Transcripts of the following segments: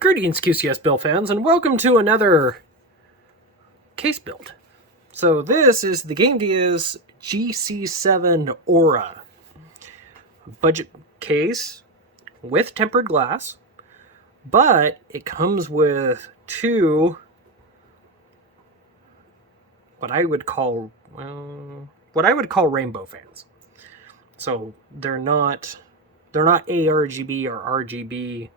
Greetings, QCS build fans, and welcome to another case build. So this is the Gamdias GC7 Aura budget case with tempered glass, but it comes with two what I would call rainbow fans. So they're not ARGB or RGB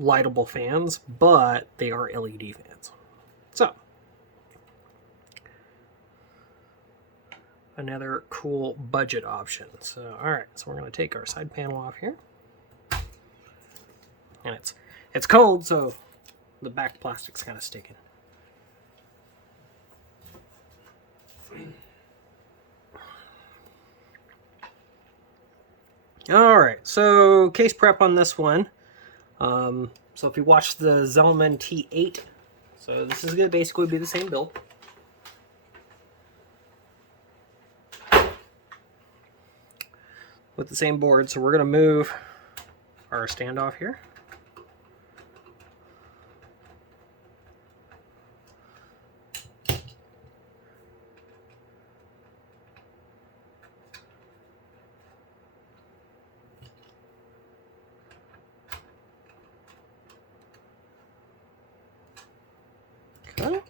lightable fans, but they are LED fans. So, another cool budget option. So, alright, so we're going to take our side panel off here. And it's cold, so the back plastic's kind of sticking. Alright, so case prep on this one. So if you watch the Zelman T8, so this is going to basically be the same build. With the same board, so we're going to move our standoff here. Okay.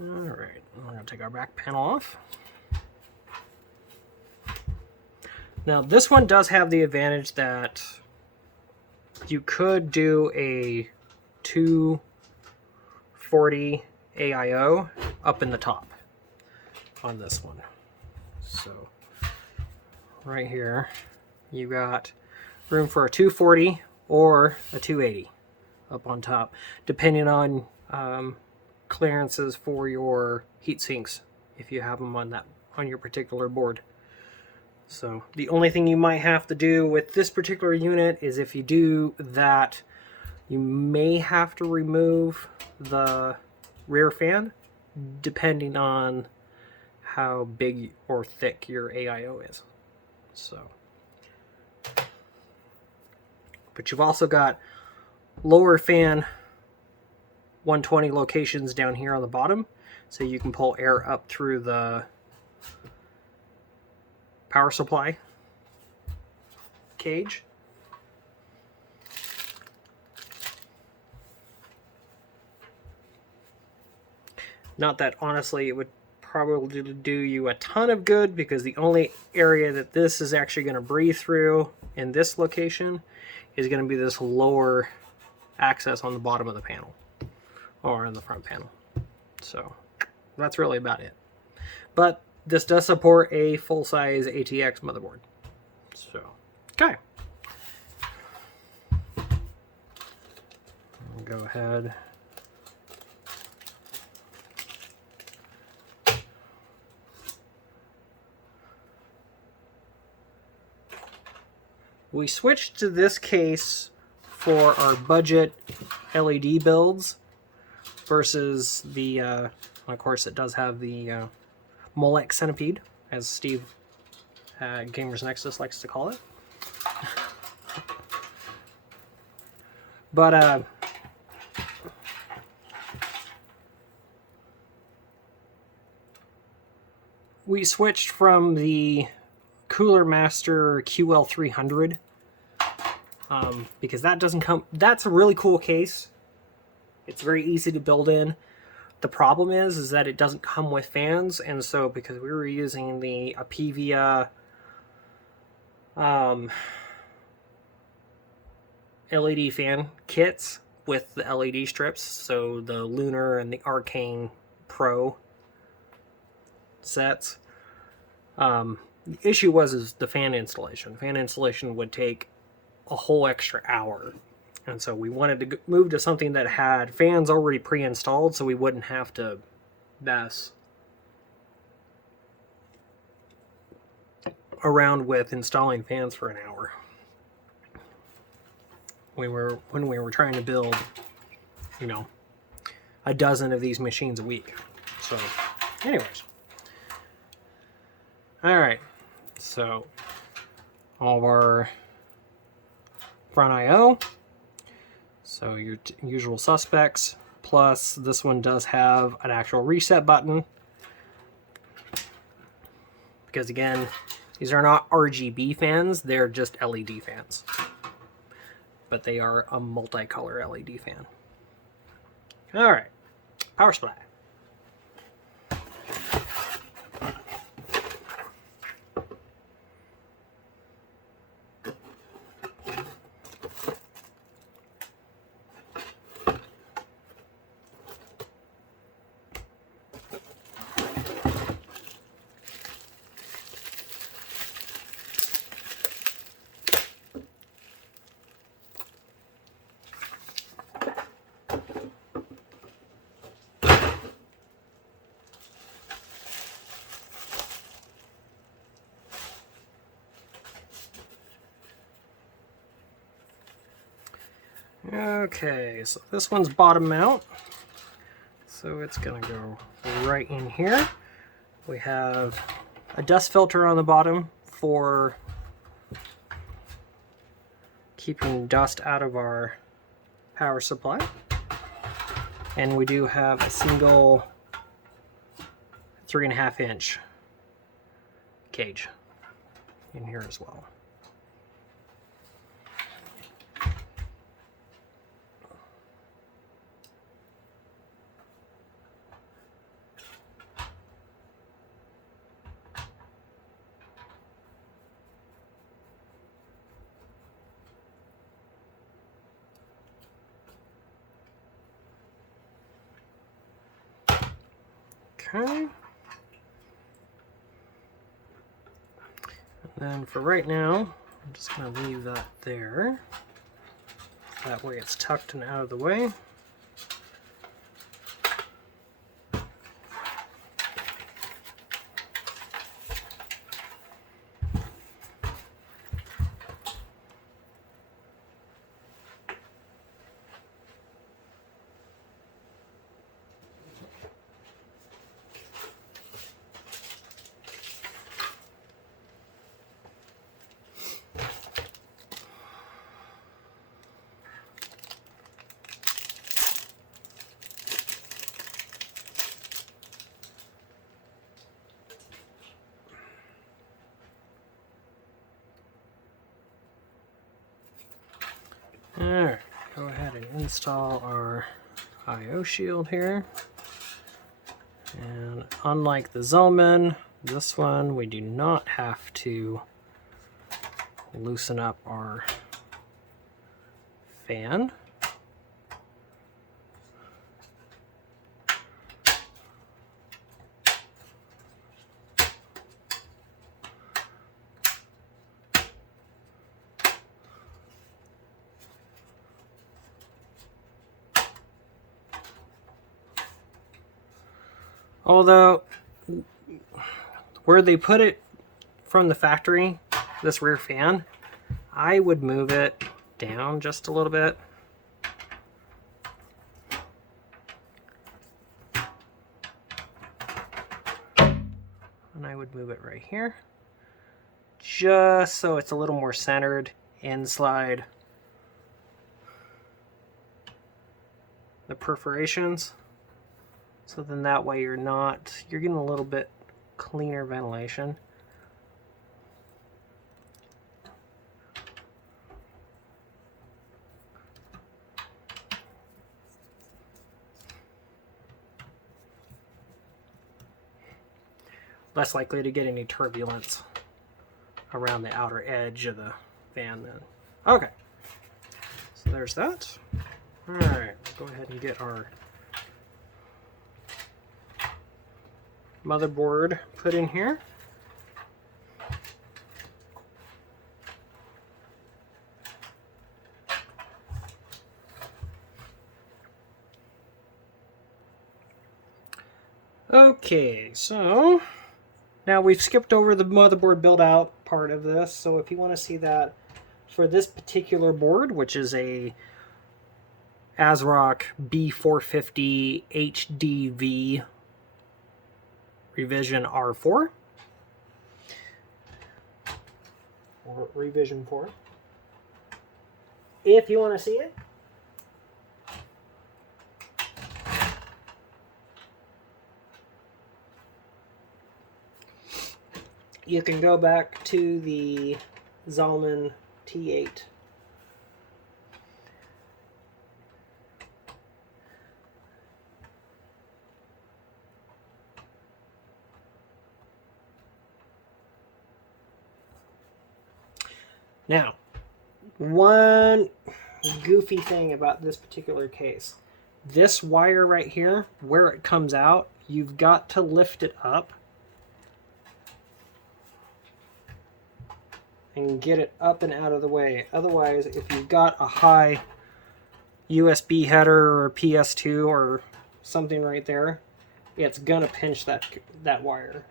Alright, we're going to take our back panel off. Now this one does have the advantage that you could do a 240 AIO up in the top on this one. So right here you got room for a 240 or a 280 up on top, depending on clearances for your heat sinks if you have them on your particular board. So the only thing you might have to do with this particular unit is if you do that, you may have to remove the rear fan depending on how big or thick your AIO is. So, but you've also got lower fan 120 locations down here on the bottom, so you can pull air up through the power supply cage. Not that honestly it would probably do you a ton of good, because the only area that this is actually going to breathe through in this location is going to be this lower access on the bottom of the panel or in the front panel. So that's really about it. But this does support a full-size ATX motherboard. So, okay. I'll go ahead. We switched to this case for our budget LED builds versus the, of course it does have the Molex Centipede, as Steve Gamers Nexus likes to call it. But we switched from the Cooler Master QL300 because that doesn't come. That's a really cool case. It's very easy to build in. The problem is that it doesn't come with fans, and so because we were using the Apevia LED fan kits with the LED strips, so the Lunar and the Arcane Pro sets, the issue was the fan installation. Fan installation would take a whole extra hour. And so we wanted to move to something that had fans already pre-installed, so we wouldn't have to mess around with installing fans for an hour. When we were trying to build, you know, a dozen of these machines a week. So, anyways. Alright. So all of our front I/O, so your usual suspects, plus this one does have an actual reset button, because again, these are not RGB fans, they're just LED fans, but they are a multicolor LED fan. All right, power supply. Okay, so this one's bottom mount, so it's gonna go right in here. We have a dust filter on the bottom for keeping dust out of our power supply, and we do have a single 3.5 inch cage in here as well. Okay. And then for right now, I'm just going to leave that there. That way it's tucked and out of the way. Alright, go ahead and install our I/O shield here. And unlike the Zillman, this one we do not have to loosen up our fan. Although, where they put it from the factory, this rear fan, I would move it down just a little bit. And I would move it right here, just so it's a little more centered inside the perforations. So then that way you're getting a little bit cleaner ventilation. Less likely to get any turbulence around the outer edge of the fan then. Okay, so there's that. All right, go ahead and get our motherboard put in here. Okay, so now we've skipped over the motherboard build out part of this, so if you want to see that for this particular board, which is a ASRock B450 HDV Revision R4. or revision for. If you want to see it. You can go back to the Zalman T8. Now, one goofy thing about this particular case. This wire right here, where it comes out, you've got to lift it up and get it up and out of the way. Otherwise, if you've got a high USB header or PS2 or something right there, it's gonna pinch that wire.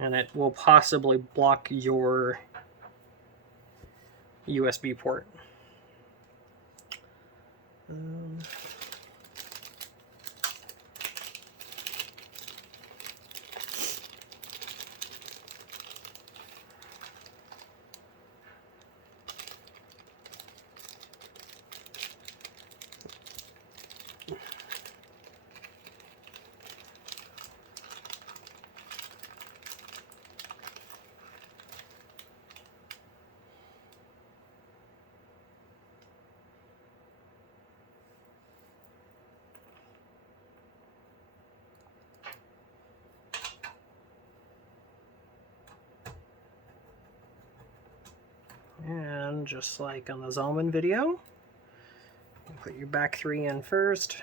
And it will possibly block your USB port. And just like on the Zalman video, put your back 3 in first.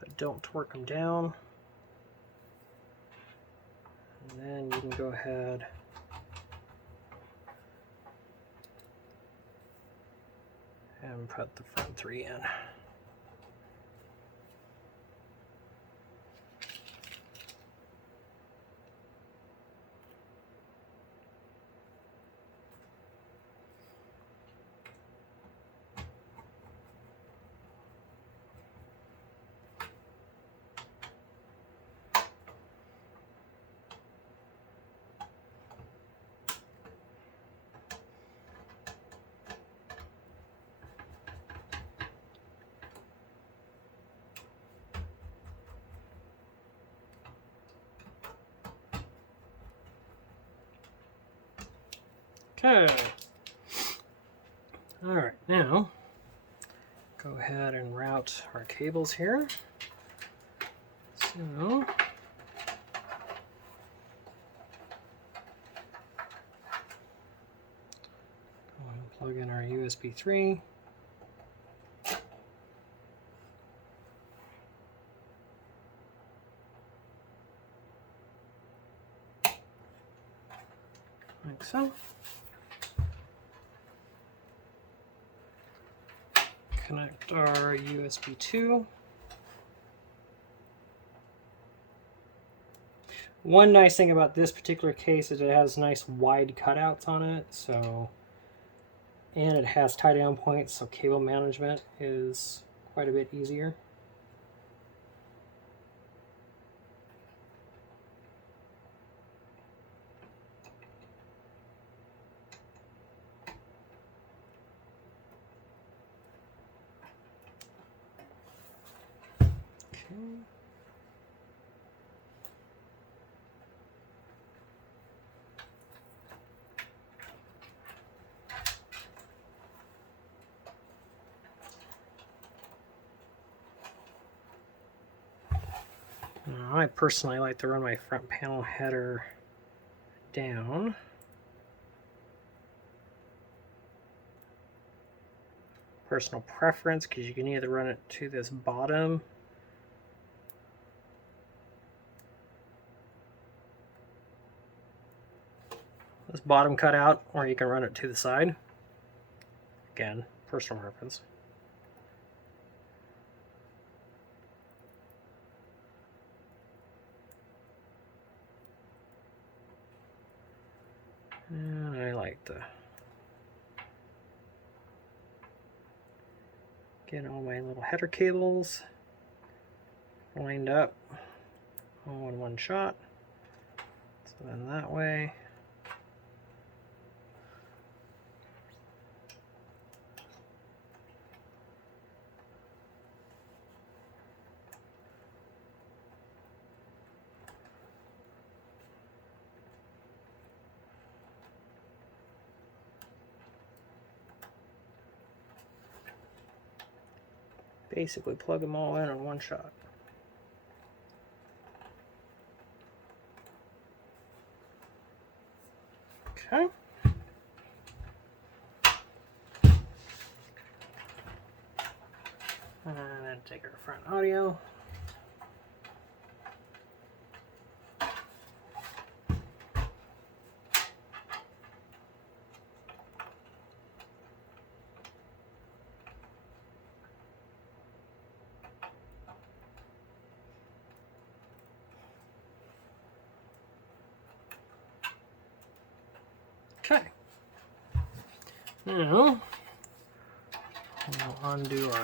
But don't torque them down. And then you can go ahead and put the front 3 in. Okay. All right, now go ahead and route our cables here. So go and plug in our USB 3. Like so. Connect our USB 2. One nice thing about this particular case is it has nice wide cutouts on it, and it has tie down points, so cable management is quite a bit easier. Now, I personally like to run my front panel header down. Personal preference, because you can either run it to this bottom cutout, or you can run it to the side. Again, personal preference. get all my little header cables lined up all in one shot. So then that way, basically plug them all in on one shot. Okay. And then take our front audio. Okay. Now, we'll undo our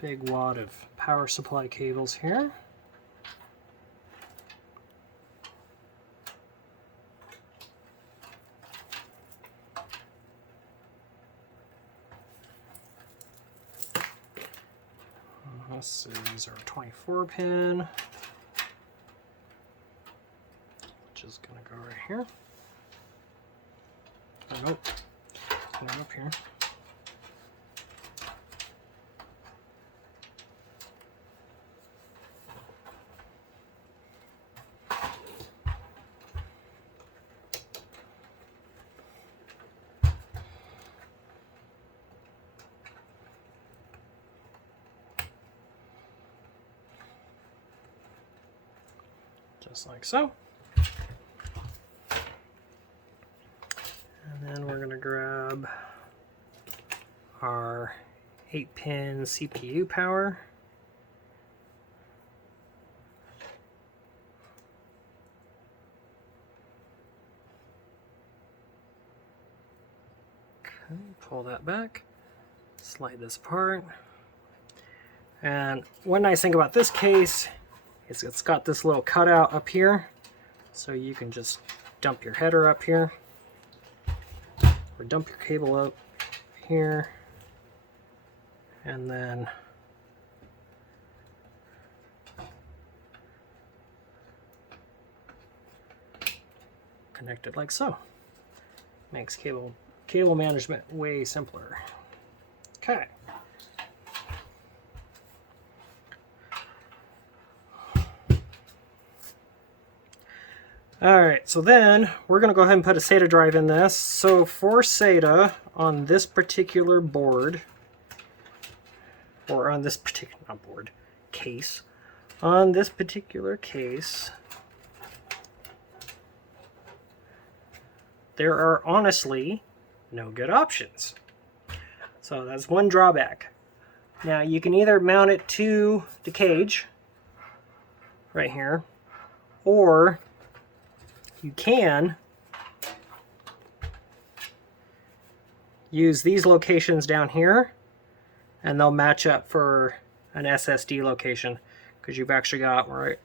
big wad of power supply cables here. This is our 24 pin, which is going to go right here. Oh, nope, it's going up here. Just like so. And then we're going to grab our 8-pin CPU power. Okay, pull that back, slide this apart. And one nice thing about this case is it's got this little cutout up here, so you can just dump your header up here, or dump your cable up here, and then connect it like so. Makes cable management way simpler. Okay. Alright, so then we're going to go ahead and put a SATA drive in this. So for SATA on this particular board, or on this particular, not board, case, on this particular case, there are honestly no good options. So that's one drawback. Now you can either mount it to the cage, right here, or you can use these locations down here, and they'll match up for an SSD location, because you've actually got right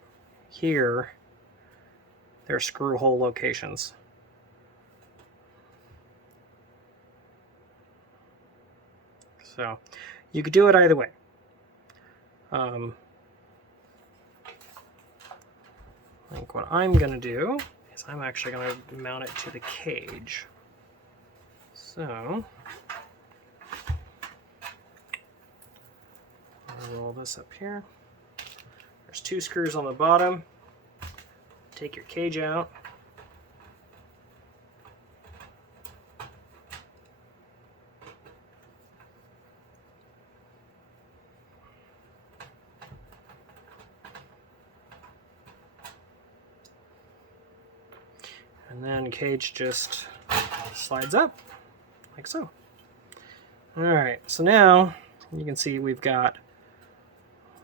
here, they're screw hole locations. So you could do it either way. I think what I'm going to do is I'm actually going to mount it to the cage. So I'll roll this up here. There's 2 screws on the bottom. Take your cage out. And then cage just slides up like so. Alright, so now you can see we've got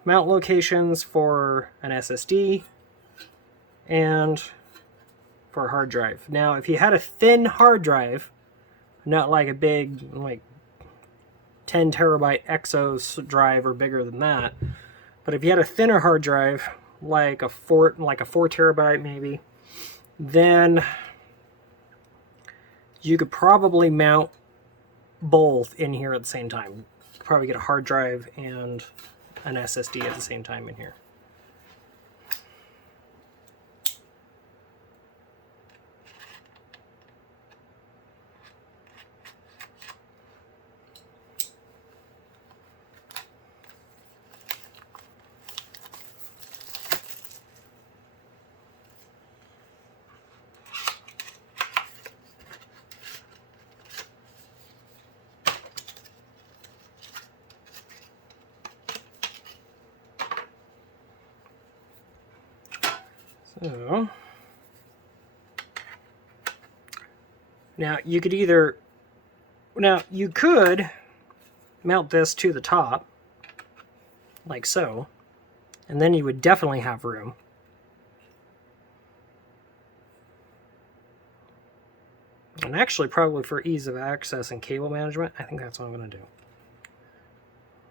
mount locations for an SSD and for a hard drive. Now, if you had a thin hard drive, not like a big, like 10 terabyte Exos drive or bigger than that, but if you had a thinner hard drive, like a 4 terabyte maybe, then you could probably mount both in here at the same time. You could probably get a hard drive and an SSD at the same time in here. So now you could mount this to the top like so, and then you would definitely have room. And actually, probably for ease of access and cable management, I think that's what I'm going to do.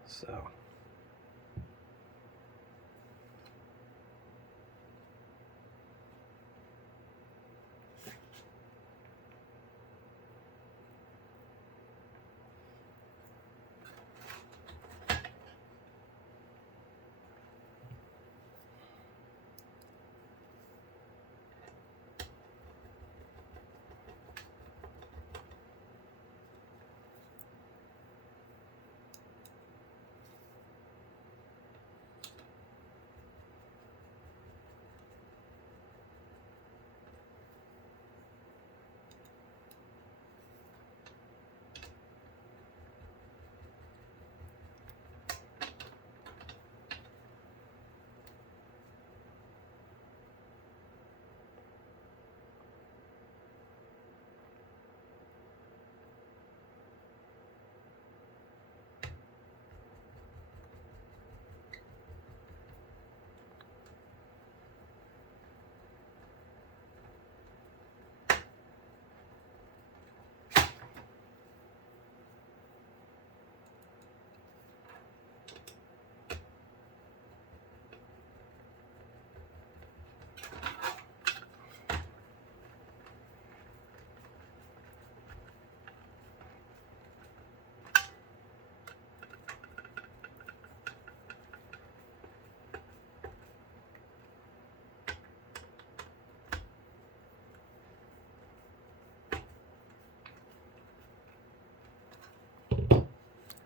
So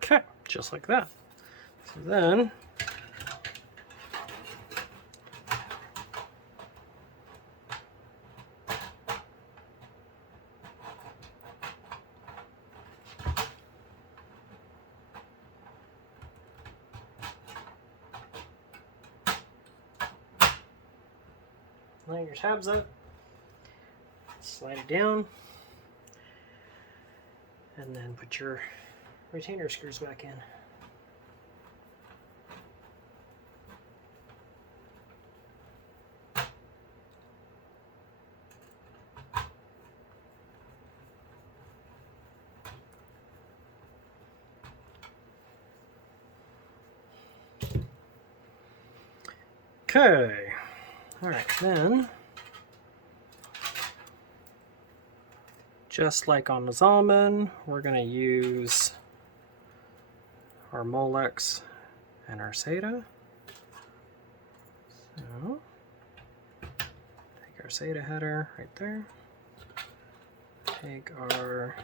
okay, just like that. So then line your tabs up, slide it down, and then put your retainer screws back in. Okay, all right, then just like on the Zalman, we're going to use our Molex and our SATA. So take our SATA header right there, take our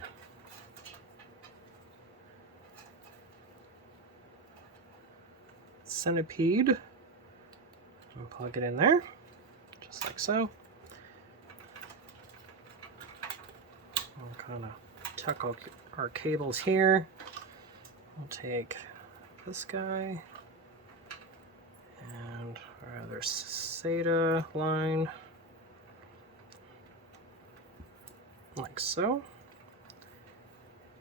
centipede and plug it in there, just like so. We'll kind of tuck our cables here. We'll take this guy and our other SATA line, like so.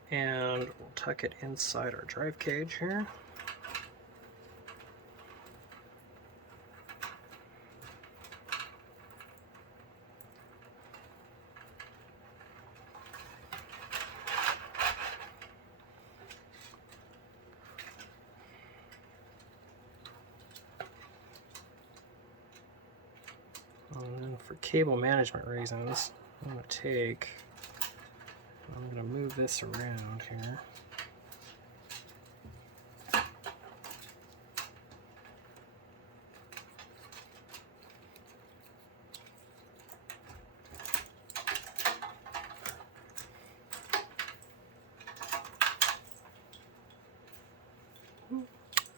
And we'll tuck it inside our drive cage here. And for cable management reasons, I'm going to move this around here.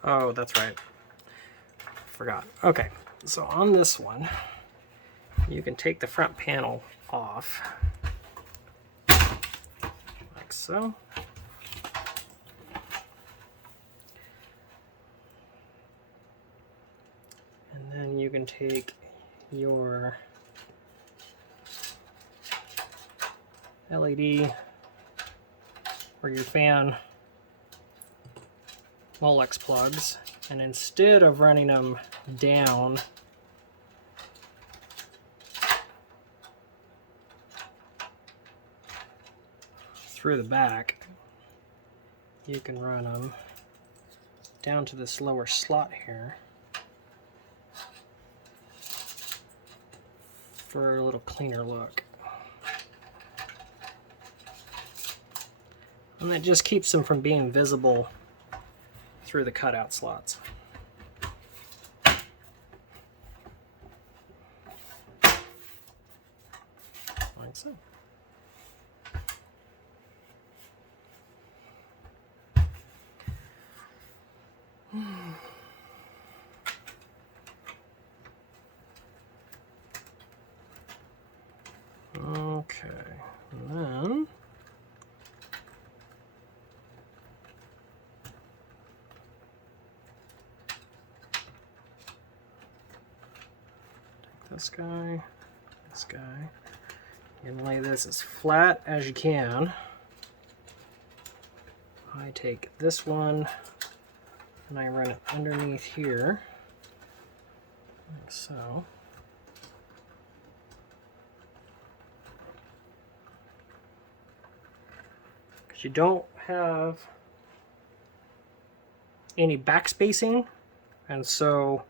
Oh, that's right. Forgot. Okay, so on this one, you can take the front panel off, like so. And then you can take your LED or your fan Molex plugs, and instead of running them down through the back, you can run them down to this lower slot here for a little cleaner look. And that just keeps them from being visible through the cutout slots. Like so. Okay, and then this guy, and lay this as flat as you can. I take this one and I run it underneath here, like so. Because you don't have any back spacing, and so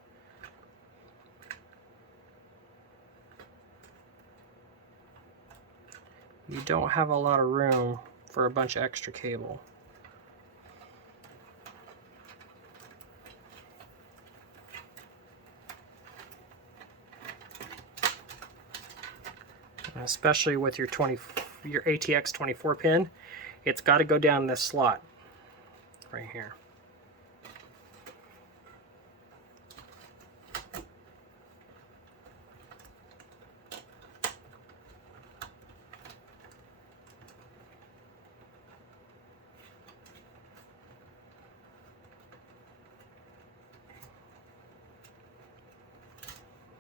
you don't have a lot of room for a bunch of extra cable. Especially with your ATX 24 pin, it's got to go down this slot right here.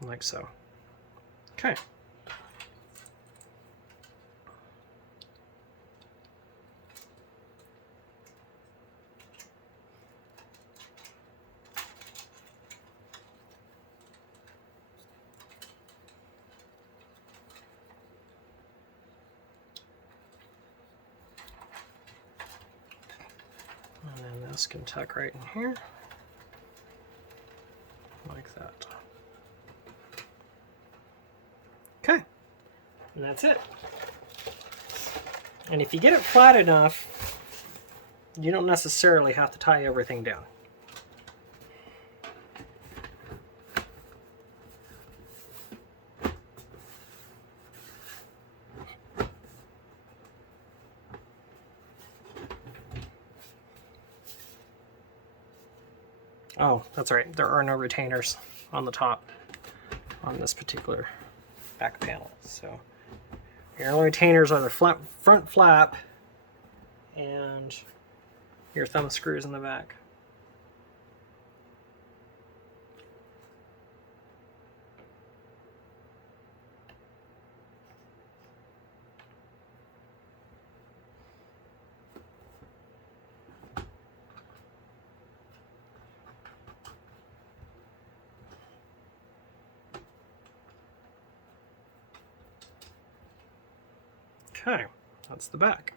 Like so. Okay. And then this can tuck right in here, like that. Okay, and that's it. And if you get it flat enough, you don't necessarily have to tie everything down. Oh, that's right. There are no retainers on the top on this particular back panel. So your only retainers are the front flap and your thumb screws in the back. Okay, that's the back.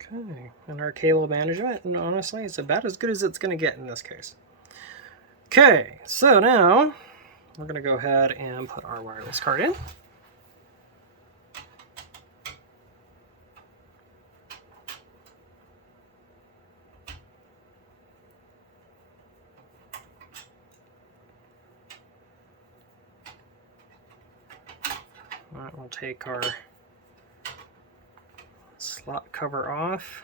Okay. Okay, and our cable management, and honestly, it's about as good as it's going to get in this case. Okay, so now we're going to go ahead and put our wireless card in. Alright, we'll take our slot cover off,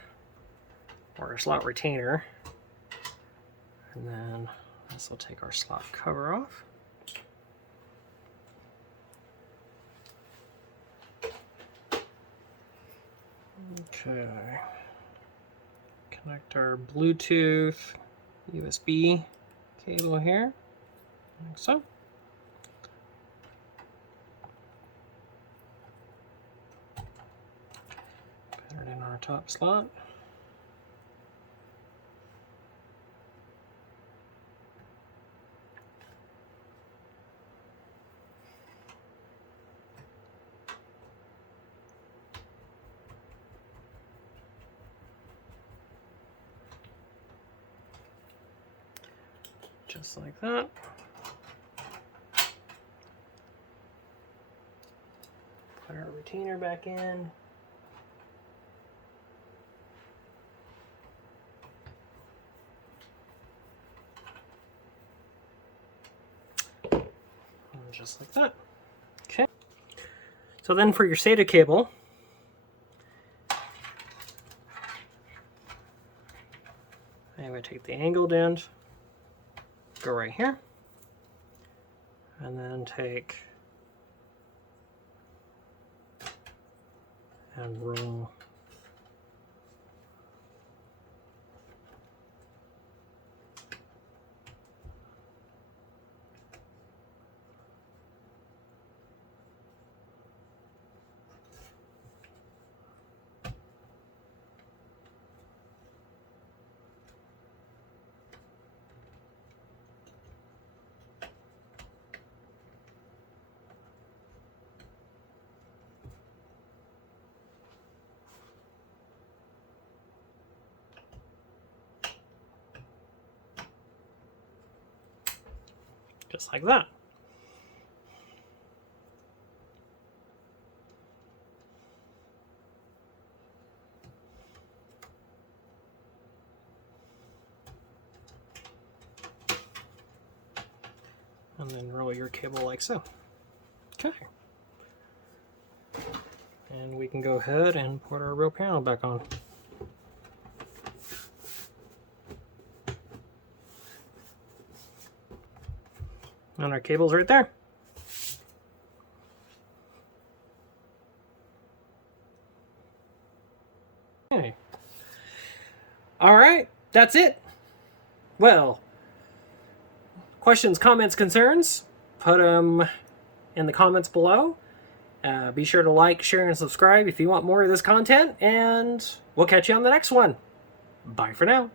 or a slot retainer, and then this will take our slot cover off. Okay, connect our Bluetooth USB cable here, like so. Put it in our top slot. Just like that. Put our retainer back in. Just like that. Okay. So then for your SATA cable, I'm going to take the angled end, go right here, and then take and roll just like that. And then roll your cable like so. Okay. And we can go ahead and put our real panel back on. And our cable's right there. Okay. All right, that's it. Well, questions, comments, concerns, put them in the comments below. Be sure to like, share, and subscribe if you want more of this content, and we'll catch you on the next one. Bye for now.